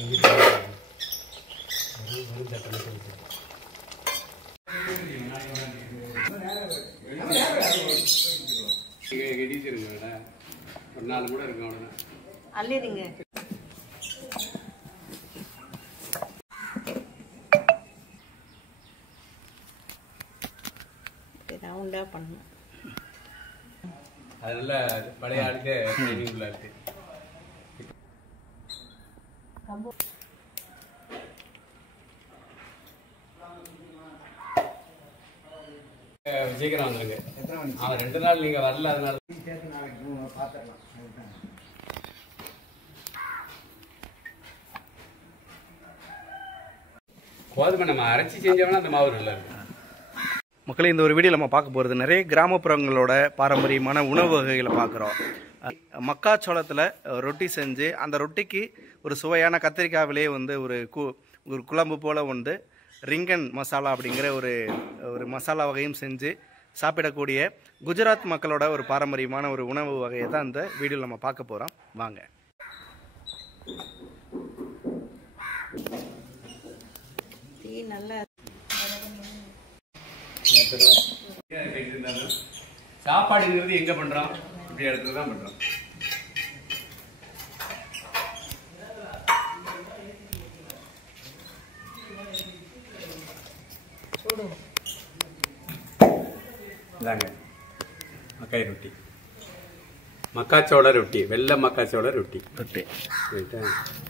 ஒரு 4 மூடை இருக்கு அவ்வளோதான். அள்ளிடுங்க. ரவுண்டா பண்ணணும். அது நல்ல பழைய ஆளுக்கு ட்ரைனிங் உள்ள இருக்கு. சீக்கிரம் வந்துருங்க. அவன் 2 நாள் நீங்க வரல, அதனால கோதுமை நம்ம அரைச்சி செஞ்சோம்னா அந்த மாவு நல்லா இருக்கு. மக்களே, இந்த ஒரு வீடியோ நம்ம பார்க்க போகிறது நிறைய கிராமப்புறங்களோட பாரம்பரியமான உணவு வகைகளை பார்க்குறோம். மக்காச்சோளத்தில் ரொட்டி செஞ்சு அந்த ரொட்டிக்கு ஒரு சுவையான கத்திரிக்காவிலே வந்து ஒரு குழம்பு போல் வந்து ரிங்கன் மசாலா அப்படிங்கிற ஒரு மசாலா வகையும் செஞ்சு சாப்பிடக்கூடிய குஜராத் மக்களோட ஒரு பாரம்பரியமான ஒரு உணவு வகையை தான் இந்த வீடியோவில் நம்ம பார்க்க போகிறோம். வாங்க. சாப்பாடுங்கிறது எங்க பண்றோம்? இப்படி இடத்துல தான் பண்றோம். இதாங்க மக்காய் ரொட்டி, மக்காச்சோள ரொட்டி, வெள்ளை மக்காச்சோள ரொட்டி.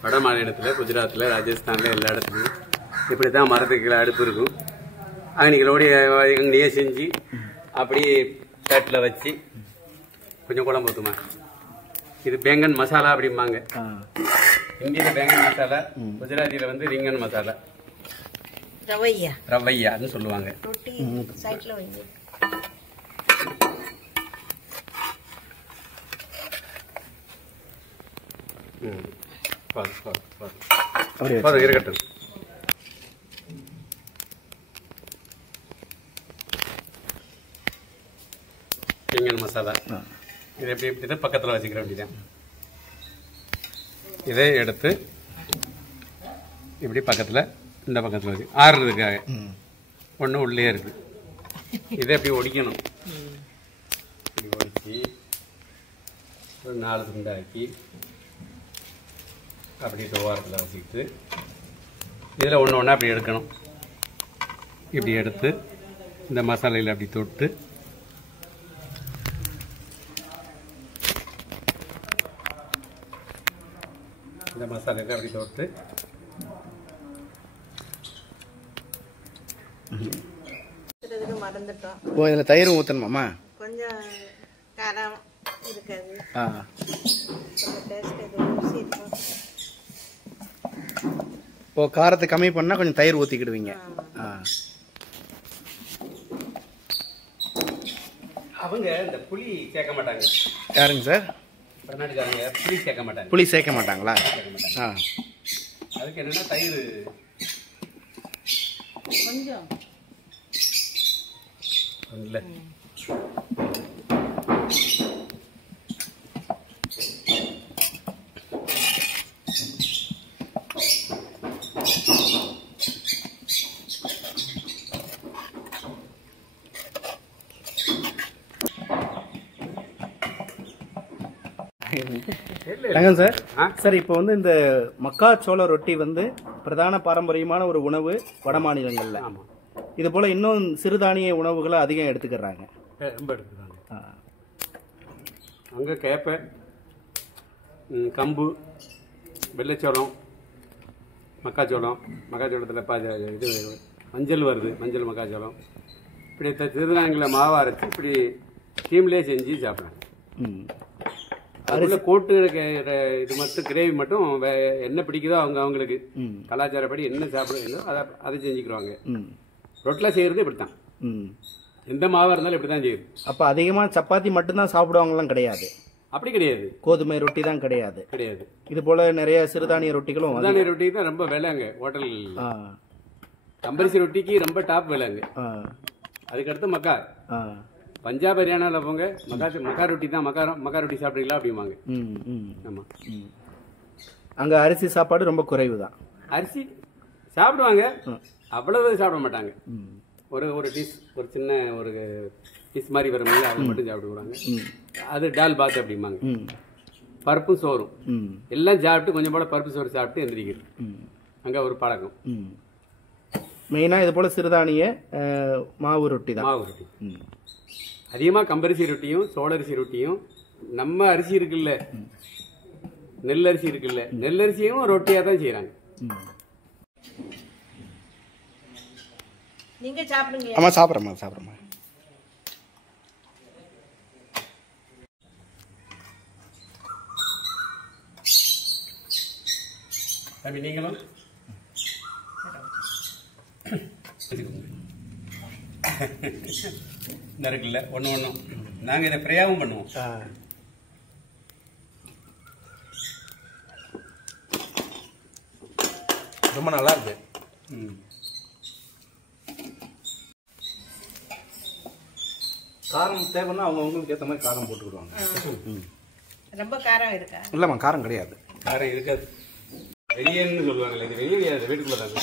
வட மாநிலத்தில், குஜராத்தில், ராஜஸ்தானில் எல்லா இடத்துலையும் இப்படி தான் மரத்துக்கு அடுப்பு இருக்கும். அங்கனையே செஞ்சு அப்படியே தட்டில் வச்சு கொஞ்சம் குழம்பு ஊற்றுமா. இது பேங்கன் மசாலா அப்படிம்பாங்க. இந்தியில் பேங்கன் மசாலா, குஜராத்தியில் வந்து ரிங்கன் மசாலா, ரவையான்னு சொல்லுவாங்க. இருக்கட்டும். ரிங்கன் மசாலா இது எப்படி இதை பக்கத்தில் வச்சுக்கிற வேண்டியதான். இதை எடுத்து இப்படி பக்கத்தில், இந்த பக்கத்தில் வச்சு ஆறுறதுக்காக ஒன்று உள்ளே இருக்கு. இதை எப்படி ஒடிக்கணும். இப்படி ஒடிச்சு ஒரு 4 துண்டாக்கி அப்படி ஓரத்தில் வச்சுக்கிட்டு இதில் ஒன்று ஒன்றா அப்படி எடுக்கணும். இப்படி எடுத்து இந்த மசாலையில் அப்படி தொட்டு இந்த மசாலையில் அப்படி தொட்டு மறந்துட்டோம். ஓ, இதில் தயிர் ஊற்றணுமாம்மா? கொஞ்சம் காரம் இருக்காது. ஓ, காரத்தை கம்மி பண்ணால் கொஞ்சம் தயிர் ஊற்றிக்கிடுவீங்க. அவங்க இந்த புளி சேர்க்க மாட்டாங்க. யாருங்க சார்? கர்நாடகாரங்க புளி சேர்க்க மாட்டாங்க. புளி சேர்க்க மாட்டாங்களா? அதுக்கு என்னன்னா தயிர் கொஞ்சம் இல்லை. சார் சார் இப்போ வந்து இந்த மக்காச்சோள ரொட்டி வந்து பிரதான பாரம்பரியமான ஒரு உணவு வட மாநிலங்கள்ல. இது போல இன்னும் சிறுதானிய உணவுகளை அதிகம் எடுத்துக்கிறாங்க. ரொம்ப எடுத்துக்கிறாங்க. அங்கே கேப்பை, கம்பு, வெள்ளைச்சோளம், மக்காச்சோளத்தில் இது மஞ்சள் வருது, மஞ்சள் மக்காச்சோளம். இப்படி சிறுதானியங்களை மாவு அரைச்சி இப்படி டீம்லேயே செஞ்சு சாப்பிட்றாங்க. அதுல கோட்டு இது மட்டும் கிரேவி மட்டும் என்ன பிடிக்குதோ அவங்களுக்கு கலாச்சாரப்படி என்ன சாப்பிடுறீங்களோ அதை செஞ்சுக்கிறாங்க. ரொட்டில செய்யறது இப்படித்தான். எந்த மாவா இருந்தாலும் இப்படித்தான் செய்யுது. அப்ப அதிகமா சப்பாத்தி மட்டும்தான் சாப்பிடுவாங்கலாம் கிடையாது? அப்படி கிடையாது. கோதுமை ரொட்டி தான் கிடையாது. கிடையாது. இது போல நிறைய சிறுதானிய ரொட்டிகளும். சிறுதானிய ரொட்டி தான் ரொம்ப விலைங்க ஹோட்டல். கம்பரிசி ரொட்டிக்கு ரொம்ப டாப் விலைங்க. அதுக்கடுத்து மக்கா. பஞ்சாப் ஹரியானால போங்க, மக்கா ரொட்டி தான். மக்கா ரொட்டி சாப்பிட்றீங்களா அப்படிம்பாங்க. ஆமா. அங்கே அரிசி சாப்பாடு ரொம்ப குறைவு தான். அரிசி சாப்பிடுவாங்க, அவ்வளவு சாப்பிட மாட்டாங்க. ஒரு டிஷ், ஒரு சின்ன ஒரு டிஷ் மாதிரி வரும், அதை மட்டும் சாப்பிடுவாங்க. அது டால் பாத் அப்படிம்பாங்க. பருப்பும் சோறும் எல்லாம் சாப்பிட்டு கொஞ்சம் போல பருப்பு சோறு சாப்பிட்டு எந்திரிக்கிறது அங்கே ஒரு பழக்கம். மெயினாக இது போல் சிறுதானிய மாவு ரொட்டி தான். மாவு ரொட்டி அதிகமாக கம்பரிசி ரொட்டியும் சோளரிசி ரொட்டியும், நம்ம அரிசி இருக்குல்ல நெல்லரிசி இருக்குல்ல, நெல்லரிசியும் ரொட்டியாக தான் செய்கிறாங்க. நீங்க சாப்பிடுங்க. ஆமாம் சாப்பிட்றேம்மா. தம்பி நீங்களும் இருக்குல்ல ஒன்றும் நாங்கள் இதை ஃப்ரீயாகவும் பண்ணுவோம். ரொம்ப நல்லா இருக்கு. காரம் தேவைன்னா அவங்களுக்கு ஏற்ற மாதிரி காரம் போட்டுக்கிடுவாங்க. ரொம்ப காரம் இருக்கா? இல்லைம்மா, காரம் கிடையாது. காரம் இருக்காது. வெளியேன்னு சொல்லுவாங்கல்ல, இது வெளியே வீட்டுக்குள்ள தாங்க.